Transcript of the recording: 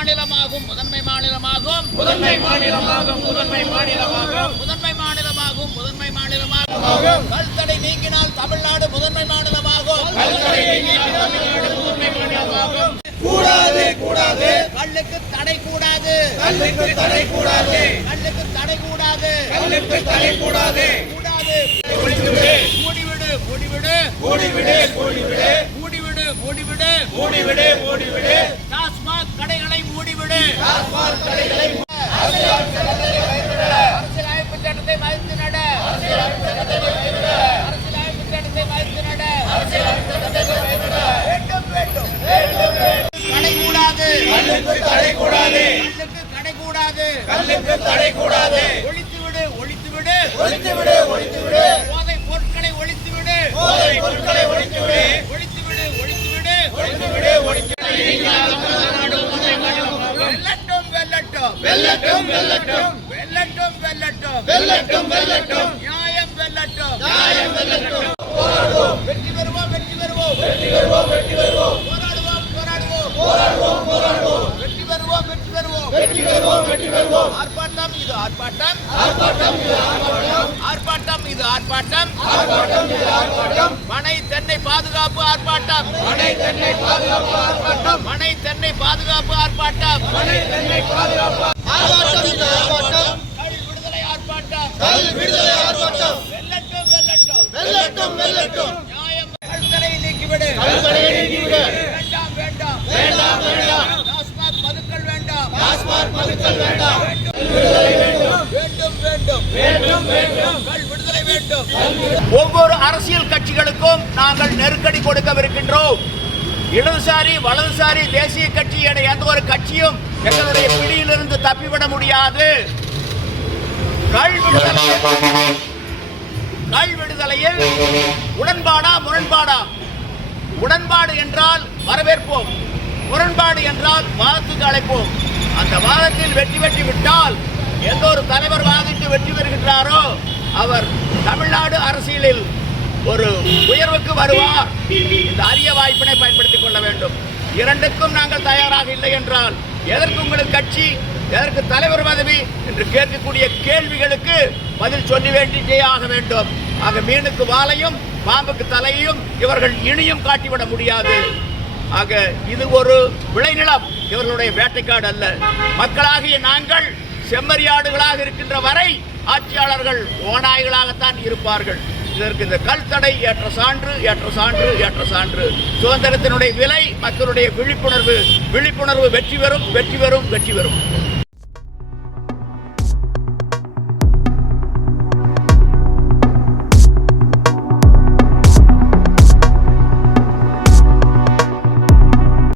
மாநிலமாகும் முதன்மை மாநிலமாகும் கல்தடை நீங்கினால் தமிழ்நாடு முதன்மை மாநிலமாகும். கூடாது கூடாது கல்லுக்கு தடை கூடாது கல்லுக்கு தடை கூடாது கல்லுக்கு தடை கூடாது கல்லுக்கு தடை கூடாது கூடாது. ஒழித்துவிடு மூடிவிடு மூடிவிடு மூடிவிடு மூடிவிடு மூடிவிடு மூடிவிடு மூடிவிடு மூடிவிடு டாஸ்மாக் கடைகளை மூடிவிடு. டாஸ்மாக் கடைகளை அரசியலமைப்பு சட்டத்தை மதித்து நட. அரசியலமைப்பு சட்டத்தை மதித்து நட. வேண்டும் வேண்டும் தடை கூடாது. கல்லுக்கு தடை கூடாது கல்லுக்கு தடை கூடாது. கல்லுக்கு தடை கூடாது ஒழித்துவிடு ஒழித்துவிடு ஒழித்துவிடு ஒழித்துவிடு போதை பொருட்களை ஒழித்துவிடு. போதை பொருட்களை ஒழித்துவிடு ஒழித்துவிடு ஒழித்துவிடு ஒழித்துவிடு ஒழித்துவிடு. வெல்லட்டும் வெல்லட்டும் வெல்லட்டும் வெல்லட்டும் வெல்லட்டும் வெல்லட்டும் வெல்லட்டும் வெல்லட்டும் நியாயம் வெல்லட்டும் நியாயம் வெல்லட்டும். வெற்றி பெறுவோம் வெற்றி பெறுவோம் வெற்றி பெறுவோம் வெற்றி பெறுவோம் போராடுவோம் போராடுவோம் போராடுவோம் போராடுவோம் வெற்றி பெறுவோம் வெற்றி பெறுவோம் வெற்றி பெறுவோம் வெற்றி பெறுவோம். ஆர்ப்பாட்டம் இது ஆர்ப்பாட்டம் ஆர்ப்பாட்டம் இது ஆர்ப்பாட்டம் ஆர்ப்பாட்டம் இது ஆர்ப்பாட்டம் ஆர்ப்பாட்டம் இது ஆர்ப்பாட்டம். மனை தென்னை பாதுகாப்பு ஆர்ப்பாட்டம் மனை தென்னை பாதுகாப்பு ஆர்ப்பாட்டம் மனை தென்னை பாதுகாப்பு ஆர்ப்பாட்டம் மனை தென்னை பாதுகாப்பு ஆர்ப்பாட்டம் இது ஆர்ப்பாட்டம். கல் விடுதலை ஆர்ப்பாட்டம் கல் விடுதலை ஆர்ப்பாட்டம் வெல்லட்டும் வெல்லட்டும் வெல்லட்டும் வெல்லட்டும். நியாயம் கல்தடை நீக்கிவிடு. கல்தடையை நீக்கிவிடு. வேண்டாம் வேண்டாம் வேண்டாம் வேண்டாம் டாஸ்மாக் மதுக்கள் வேண்டாம். டாஸ்மாக் மதுக்கள் வேண்டாம். வேண்டும் வேண்டும் வேண்டும் வேண்டும் கல் விடுதலை வேண்டும். ஒவ்வொரு அரசியல் கட்சிகளுக்கும் நாங்கள் நெருக்கடி கொடுக்கவிருக்கின்றோம். இடதுசாரி வலதுசாரி தேசிய கட்சி என எந்த ஒரு கட்சியும் எங்களுடைய பிடியிலிருந்து தப்பிவிட முடியாது. கல் விடுதலையில் உடன்பாடா முரண்பாடா? உடன்பாடு என்றால் வரவேற்போம், முரண்பாடு என்றால் வாதத்துக்கு அழைப்போம். அந்த வாதத்தில் வெற்றி பெற்று விட்டால் எந்த ஒரு தலைவர் வாதிட்டு வெற்றி பெறுகின்றாரோ அவர் தமிழ்நாடு அரசியலில் ஒரு உயர்வுக்கு வருவார். இந்த அரிய வாய்ப்பினை பயன்படுத்திக் கொள்ள வேண்டும். இரண்டுக்கும் நாங்கள் தயாராக இல்லை என்றால் எதற்கு உங்களுக்கு கட்சி, எதற்கு தலைவர் பதவி என்று கேட்கக்கூடிய கேள்விகளுக்கு பதில் சொல்லி வேண்டியே ஆக வேண்டும். ஆக மீனுக்கு வாலையும் பாம்புக்கு தலையையும் இவர்கள் இனியும் காட்டிவிட முடியாது. ஆக இது ஒரு விளைநிலம், இவர்களுடைய வேட்டைக்காடு அல்ல. மக்களாகிய நாங்கள் செம்மறியாடுகளாக இருக்கின்ற வரை ஆட்சியாளர்கள் ஓநாய்களாகத்தான் இருப்பார்கள். இதற்கு இந்த கல் தடை ஏற்ற சான்று ஏற்ற சான்று ஏற்ற சான்று. சுதந்திரத்தினுடைய விலை, மக்களுடைய விழிப்புணர்வு வெற்றி பெறும் வெற்றி பெறும் வெற்றி பெறும்.